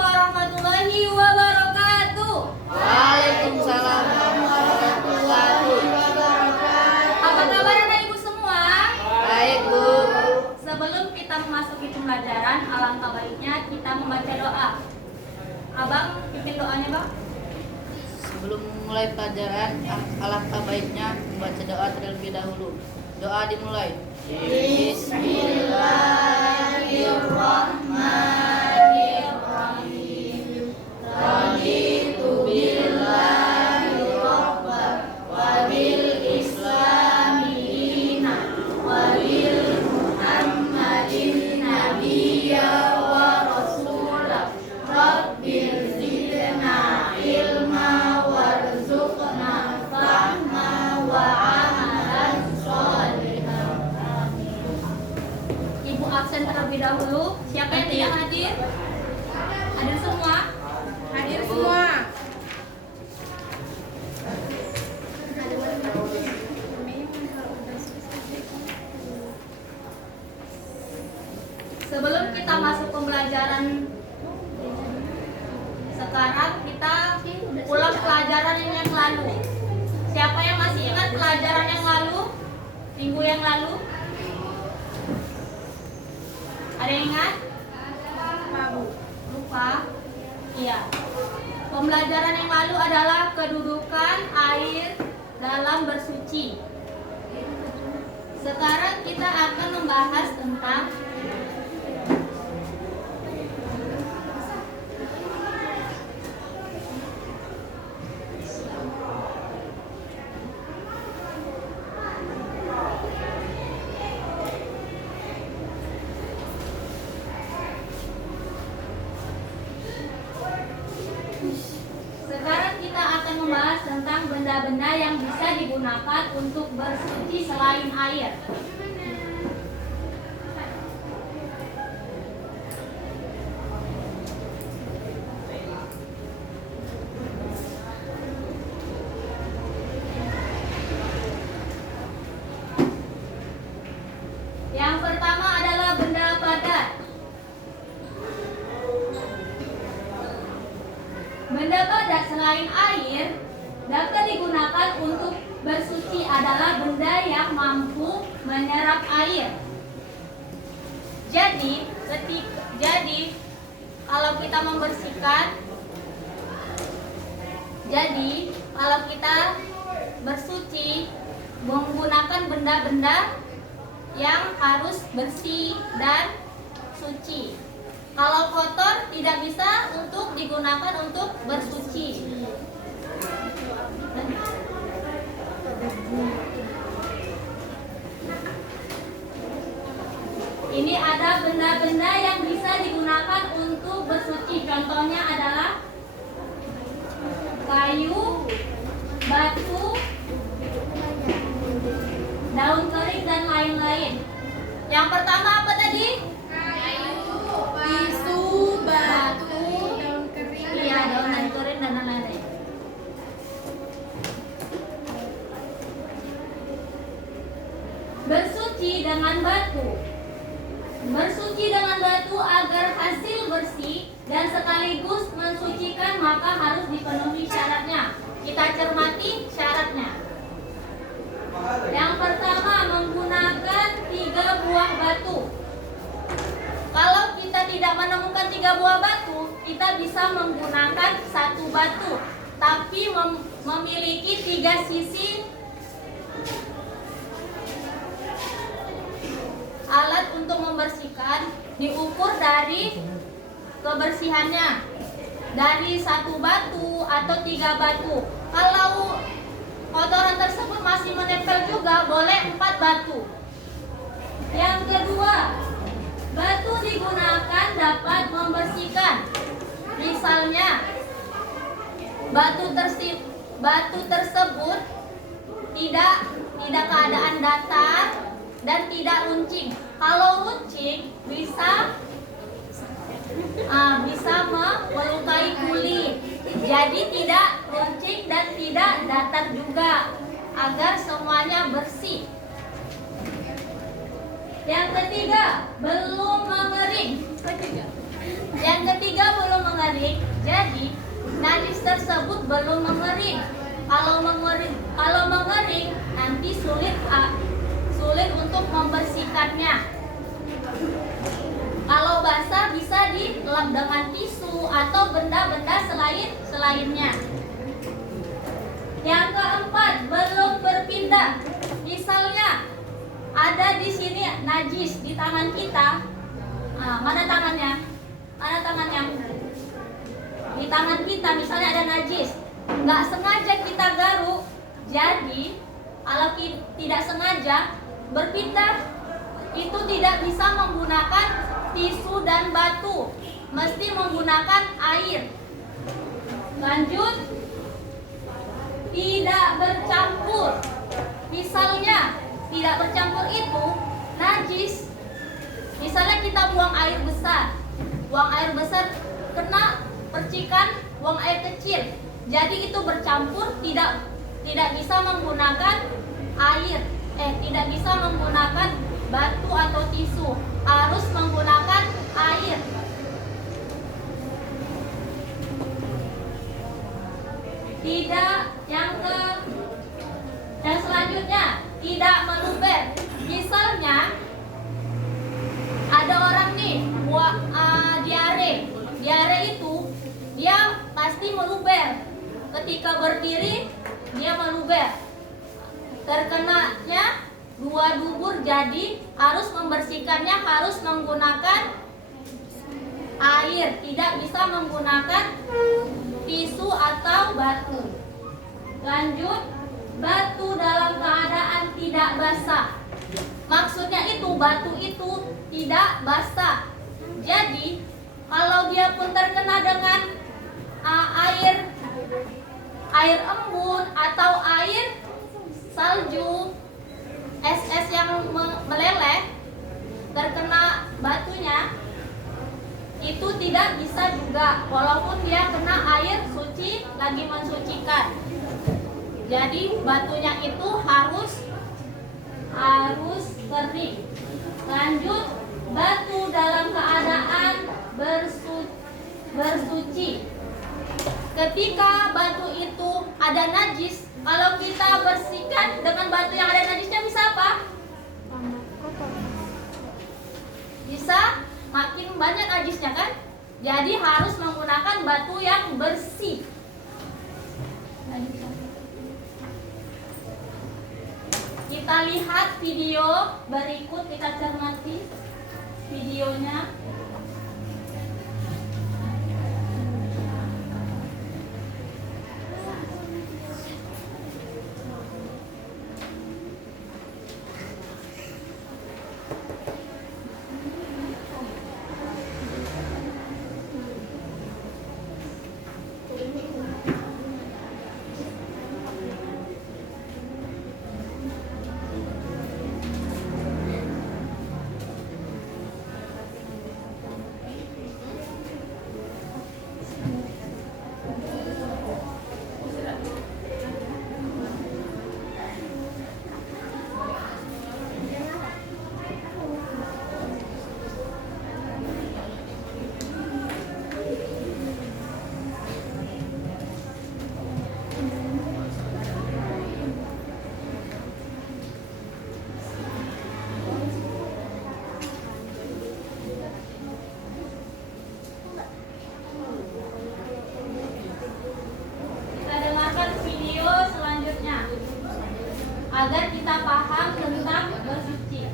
warahmatullahi wabarakatuh. Waalaikumsalam warahmatullahi wabarakatuh. Apa kabar anak ibu semua? Baik, Bu. Sebelum kita memasuki pembelajaran, alangkah baiknya kita membaca doa. Abang pimpin doanya, Bang. Sebelum mulai pelajaran, alangkah baiknya membaca doa terlebih dahulu. Doa dimulai. Bismillahirrahmanirrahim. Raditu billahi rabban wa bil islami dinan wa bil muhammadin nabiyya wa rasulah. Rabbil zidna ilma warzuqna fahma wa amalan sholihan. Ibu absen terlebih dahulu. Siapa yang tidak hadir? Hadir semua? Hadir semua. Sebelum kita masuk pembelajaran sekarang, kita ulang pelajaran yang lalu. Siapa yang masih ingat pelajaran yang lalu? Minggu yang lalu? Ada yang ingat? Lupa? Iya. Pembelajaran yang lalu adalah kedudukan air dalam bersuci. Sekarang kita akan membahas tentang benda-benda yang bisa digunakan untuk bersuci selain air. Yang pertama adalah benda padat. Benda padat selain air dapat digunakan untuk bersuci adalah benda yang mampu menyerap air. Jadi kalau kita membersihkan, kalau kita bersuci menggunakan benda-benda yang harus bersih dan suci. Kalau kotor tidak bisa untuk digunakan untuk bersuci. Ini ada benda-benda yang bisa digunakan untuk bersuci. Contohnya adalah kayu, batu, daun kering dan lain-lain. Yang pertama apa tadi? Tisu, batu, daun kering. Iya, daun kering dan lain-lain. Bersuci dengan batu. Bersuci dengan batu agar hasil bersih dan sekaligus mensucikan maka harus dipenuhi syaratnya. Kita cermati syaratnya. Yang pertama, menggunakan 3 buah batu. Kalau kita tidak menemukan 3 buah batu, kita bisa menggunakan 1 batu, tapi memiliki 3 sisi. Alat untuk membersihkan diukur dari kebersihannya, dari 1 batu atau 3 batu. Kalau kotoran tersebut masih menempel juga, boleh 4 batu. Yang kedua, batu digunakan dapat membersihkan. Misalnya, batu tersebut tidak keadaan datar dan tidak runcing. Kalau runcing bisa melukai kulit. Jadi tidak runcing dan tidak datar juga, agar semuanya bersih. Yang ketiga, belum mengering. Yang ketiga belum mengering, jadi najis tersebut belum mengering. Kalau mengering nanti sulit untuk membersihkannya. Kalau basah bisa dilap dengan tisu atau benda-benda selainnya. Yang keempat, belum berpindah. Misalnya ada di sini najis di tangan kita. Nah, mana tangannya? Mana tangannya? Di tangan kita misalnya ada najis. Nggak sengaja kita garuk. Jadi kalau tidak sengaja berpindah, itu tidak bisa menggunakan tisu dan batu, mesti menggunakan air. Lanjut, tidak bercampur. Misalnya tidak bercampur itu najis. Misalnya kita buang air besar kena percikan buang air kecil, jadi itu bercampur, tidak bisa menggunakan air, tidak bisa menggunakan batu atau tisu, harus menggunakan air. Tidak, yang selanjutnya tidak meluber. Misalnya ada orang nih diare itu dia pasti meluber. Ketika berdiri dia meluber, terkenanya dua dubur, jadi harus membersihkannya harus menggunakan air, tidak bisa menggunakan tisu atau batu. Lanjut, batu dalam keadaan tidak basah. Maksudnya itu batu itu tidak basah. Jadi kalau dia pun terkena dengan air embun atau air salju, es yang meleleh, terkena batunya, itu tidak bisa juga walaupun dia kena air suci lagi mensucikan. Jadi batunya itu harus kering. Lanjut, batu dalam keadaan bersuci. Ketika batu itu ada najis, kalau kita bersihkan dengan batu yang ada najisnya bisa apa? Bisa makin banyak najisnya kan? Jadi harus menggunakan batu yang bersih. Kita lihat video berikut, kita cermati videonya. Agar kita paham tentang bersuci.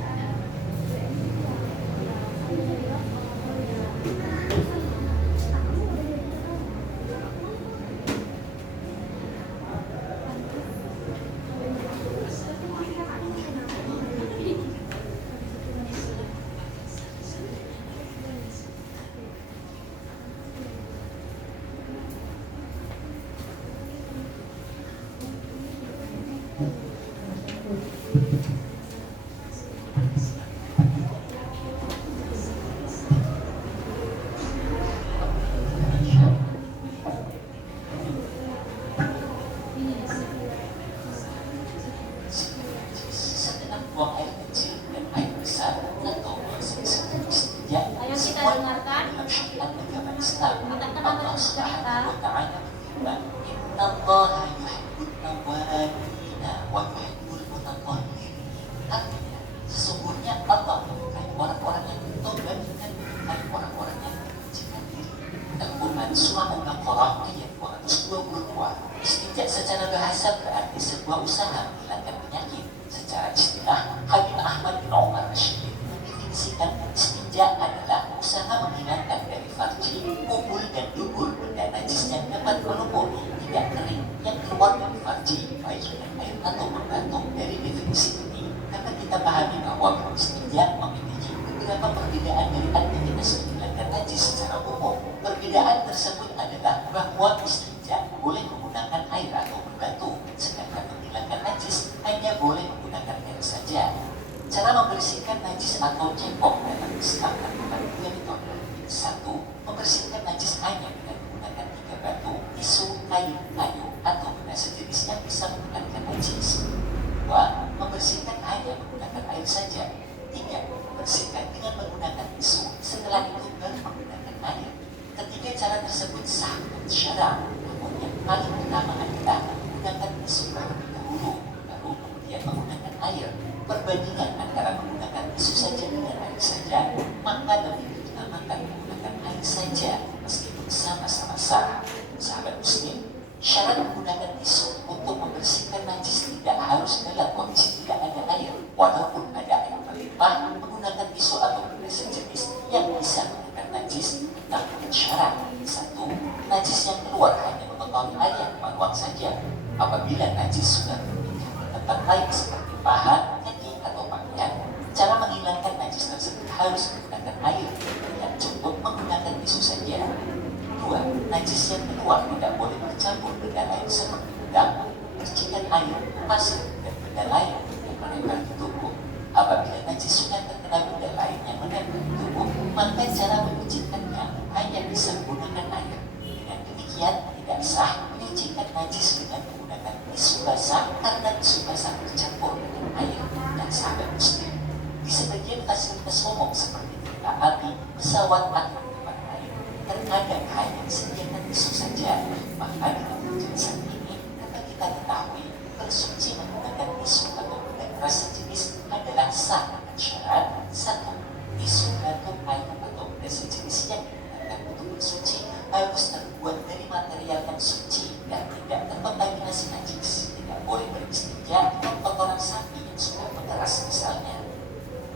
Ayo kita dengarkan. Islam, Allah Subhanahu wa taala berfirman, "Innallaha yuhibbut tawwabina wa yuhibbul mutatahhirin." Artinya, sesungguhnya Allah menyukai orang-orang yang bertobat dan menyukai orang-orang yang menyucikan diri. Dalam Quran surah Al-Baqarah ayat 222, istinja secara bahasa berarti sebuah usaha menghilangkan penyakit. Secara istilah, Habib Ahmad bin Umar Rashid mendefinisikan istinja adalah usaha menghilangkan dari farji, kubul dan dubur benda najis yang dapat melumuri, tidak kering, yang keluar dari farji, baik dengan air atau batu. Dari definisi ini, dapat kita pahami bahwa istinja memiliki beberapa perbedaan dari aktivitas menghilangkan najis secara umum. Perbedaan tersebut adalah bahwa istinja boleh menggunakan air atau berbatu, sedangkan menghilangkan najis hanya boleh menggunakan air saja. Cara membersihkan najis atau cebok dalam Islam adalah dua metode. Satu, membersihkan najis hanya dengan menggunakan 3 batu, tisu, kayu, atau benda sejenis yang bisa menghilangkan najis. Dua, membersihkan hanya menggunakan air saja. Tiga, membersihkan dengan menggunakan tisu, setelah itu baru menggunakan air. Ketiga cara tersebut sah dan syar'a, namun yang paling utama adalah menggunakan tisu terlebih dahulu, baru kemudian menggunakan air. Perbandingan antara menggunakan tisu saja dengan air saja, maka lebih diutamakan menggunakan air saja meskipun sama-sama sah. Sahabat muslim, syarat menggunakan tisu untuk membersihkan najis tidak harus dalam kondisi tidak ada air. Walaupun ada air melimpah, menggunakan tisu atau benda sejenis yang bisa menggunakan najis dengan syarat. Satu, najis yang keluar hanya mengetahui air yang meluap saja. Apabila najis sudah berpindah ke tempat lain seperti paha, kaki, atau pakaian, cara menghilangkan najis tersebut harus menggunakan air, yang cukup menggunakan tisu saja. Dua, najis yang keluar tidak boleh bercampur dengan air seperti udang, percikan air, pasir, dan benda lain yang menempel di tubuh. Apabila najis sudah terkena benda lain yang menempel di tubuh, maka cara menyucikannya hanya bisa menggunakan air. Dengan demikian, tidak sah menyucikan najis dengan menggunakan tisu basah karena tisu basah bercampur dengan air. Dan sahabat muslim, di sebagian fasilitas umum seperti kereta api, pesawat, atau tempat lain, terkadang hanya disediakan tisu saja. Maka dalam penjelasan ini dapat kita ketahui bersuci menggunakan tisu atau benda keras sejenis adalah sah dengan syarat. Satu, tisu, batu, air, atau benda sejenis yang digunakan untuk bersuci harus terbuat dari material yang suci dan tidak terkontaminasi najis. Tidak boleh beristinja dengan kotoran sapi yang sudah mengeras misalnya.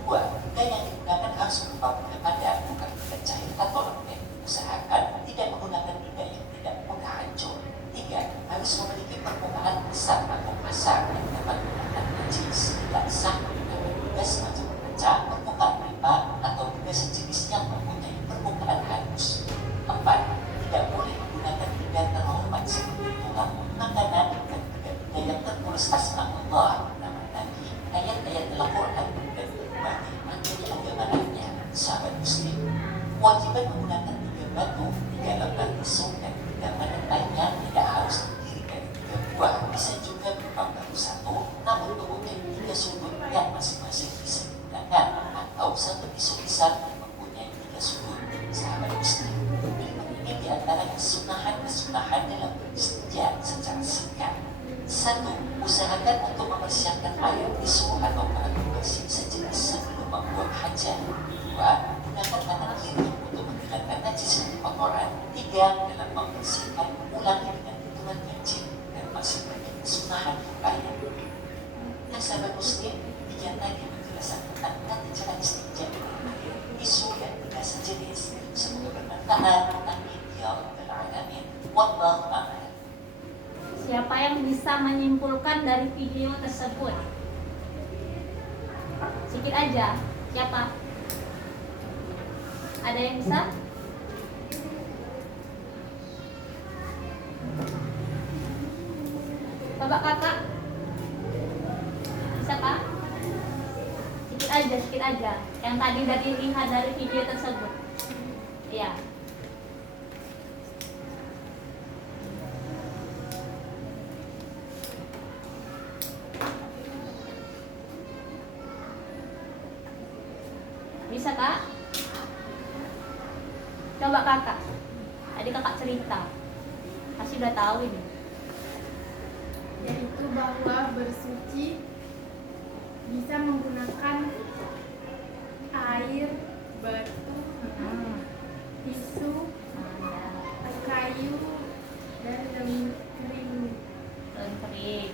Dua, benda yang digunakan harus berupa benda padat, bukan benda cair atau lembek. Usahakan tidak menggunakan benda yang tidak mudah hancur. Tiga, harus memiliki permukaan besar atau kasar yang dapat menahan najis. Tidak sah menggunakan benda semacam kaca, permukaan pipa, atau benda sejenis yang mempunyai permukaan halus. Empat, tidak boleh menggunakan benda terhormat seperti tulang, makanan, dan benda-benda yang tertulis asma Allah, nama Nabi, ayat-ayat Al-Quran, dan berbagai materi agama lainnya. Sahabat muslim, kewajiban menggunakan 3 batu, 3 lembar tisu, dan benda padat lainnya tidak harus terdiri dari 3 buah, bisa juga berupa batu satu, namun mempunyai 3 sudut yang masing-masing bisa digunakan, atau satu tisu besar yang mempunyai 3 sudut. Sahabat muslim, ini di antara kesunahan dalam beristinja secara singkat. Satu, usahakan untuk mempersiapkan air, tisu, atau alat pembersih sejenis sebelum membuang hajat. Dua, gunakan tangan kiri untuk menghilangkan najis dan kotoran. Tiga, dalam membersihkan, ulangi dengan hitungan wajib dan masih banyak kesunahan lain. Nah, sahabat muslim, demikian tadi penjelasan tentang tata cara istinja dengan air, tisu, dan benda sejenis. Semoga bermanfaat. Amin ya rabbal alamin. Wallahu a'lam. Siapa yang bisa menyimpulkan dari video tersebut? Sedikit aja. Siapa? Ada yang bisa? Bapak kakak? Bisa pak? Sedikit aja. Yang tadi dari lihat dari video tersebut. Iya. Bisa kak? Coba kakak. Adik kakak cerita. Pasti udah tahu ini. Yaitu bahwa bersuci bisa menggunakan air, batu, tisu, kayu, dan daun kering. Daun kering.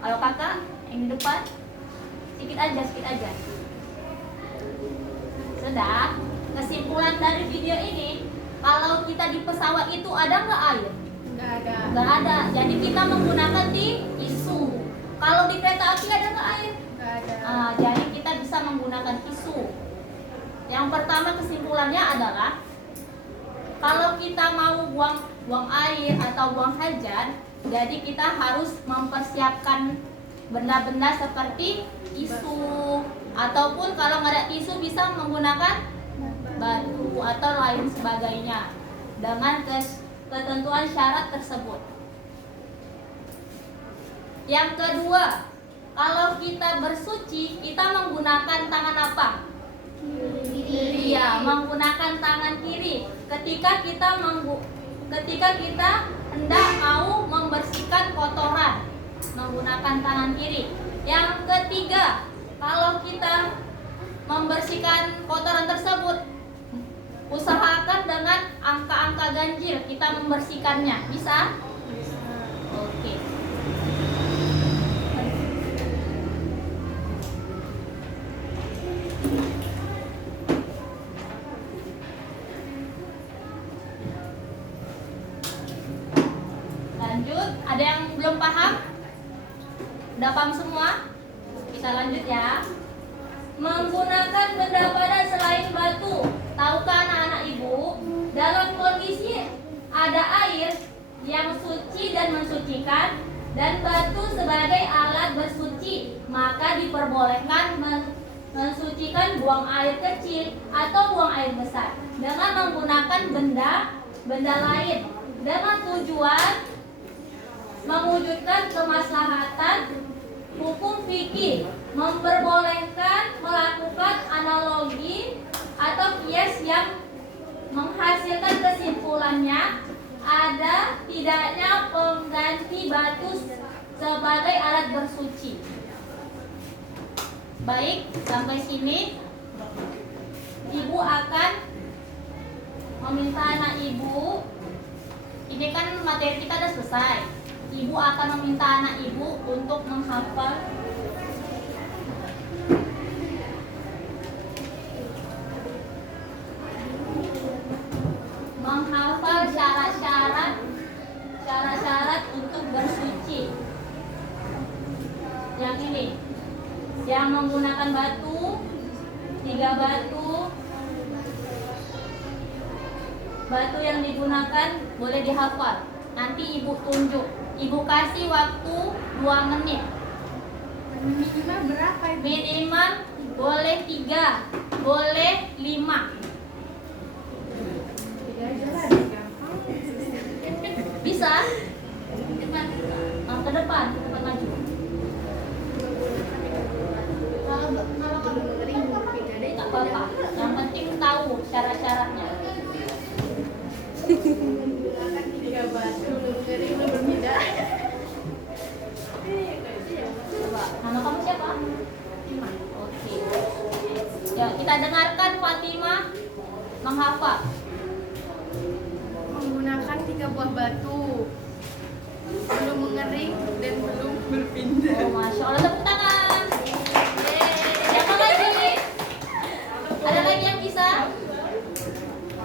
Kalau kakak yang di depan, sedikit aja. Sudah. Kesimpulan dari video ini, kalau kita di pesawat itu ada nggak air? Nggak ada. Nggak ada. Jadi kita menggunakan tisu. Kalau di kereta api ada nggak air? Nggak ada. Jadi kita bisa menggunakan tisu. Yang pertama kesimpulannya adalah kalau kita mau buang air atau buang hajat, jadi kita harus mempersiapkan benda-benda seperti tisu, ataupun kalau nggak ada tisu bisa menggunakan batu atau lain sebagainya dengan ketentuan syarat tersebut. Yang kedua, kalau kita bersuci, kita menggunakan tangan apa? Iya, menggunakan tangan kiri. Ketika kita hendak mau membersihkan kotoran, menggunakan tangan kiri. Yang ketiga, kalau kita membersihkan kotoran tersebut, usahakan dengan angka-angka ganjil kita membersihkannya. Bisa? Oke. Lanjut, ada yang belum paham? Udah paham semua? Bisa lanjut ya. Menggunakan benda padat selain batu. Tahukah anak-anak ibu, dalam kondisi ada air yang suci dan mensucikan dan batu sebagai alat bersuci, maka diperbolehkan mensucikan buang air kecil atau buang air besar dengan menggunakan benda lain dengan tujuan mewujudkan kemaslahatan hukum fikih, memperbolehkan melakukan analogi atau kias yang menghasilkan kesimpulannya ada tidaknya pengganti batu sebagai alat bersuci. Baik, sampai sini ibu akan meminta anak ibu. Ini kan materi kita sudah selesai. Ibu akan meminta anak ibu untuk menghafal syarat-syarat untuk bersuci. Yang ini, yang menggunakan batu, 3 batu yang digunakan boleh dihafal. Nanti ibu tunjuk. Ibu kasih waktu 2 menit. Minimal berapa itu? Minimal boleh 3, boleh 5. Bisa? Ke depan maju. Kalau kamu ngering pindah Nggak apa-apa. Yang penting tahu syarat-syaratnya. menggunakan 3 batu ngering berbeda. Coba, nama kamu siapa? Oke. Ya, kita dengarkan Fatimah menghafal. Menggunakan 3 buah batu, belum mengering dan belum berpindah. Oh, Masya Allah, tepuk tangan. Siapa lagi? Ada lagi yang bisa?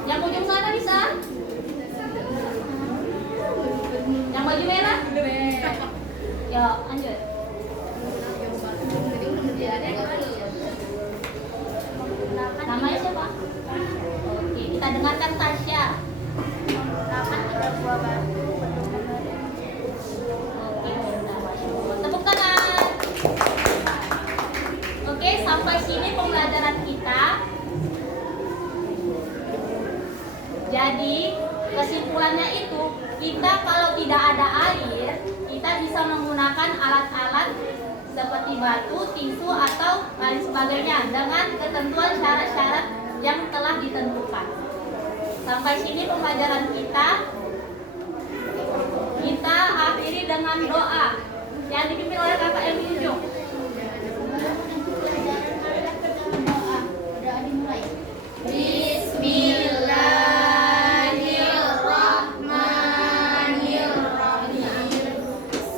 Yang ujung sana bisa? Yang baju merah? Ya, lanjut. Namanya siapa? Oke, kita dengarkan Tasya. Menggunakan 3 buah batu, belum mengering. Oke, sudah, Masya Allah. Tepuk tangan. Oke, sampai sini pembelajaran kita. Jadi, kesimpulannya itu, kita kalau tidak ada air, kita bisa menggunakan alat-alat seperti batu, tisu, atau lain sebagainya dengan ketentuan syarat-syarat yang telah ditentukan. Sampai sini pembelajaran kita. Kita akhiri dengan doa yang dipimpin oleh Kakak Emi Ujung. Bismillahirrahmanirrahim.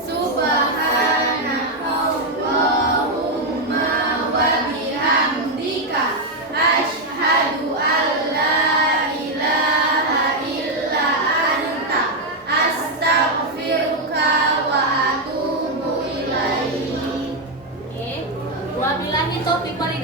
Subhanakallahumma wa bihamdika asyhadu an la ilaha illa anta astaghfiruka wa atubu ilaik. Oke. Wabillahi taufiq wal hidayah.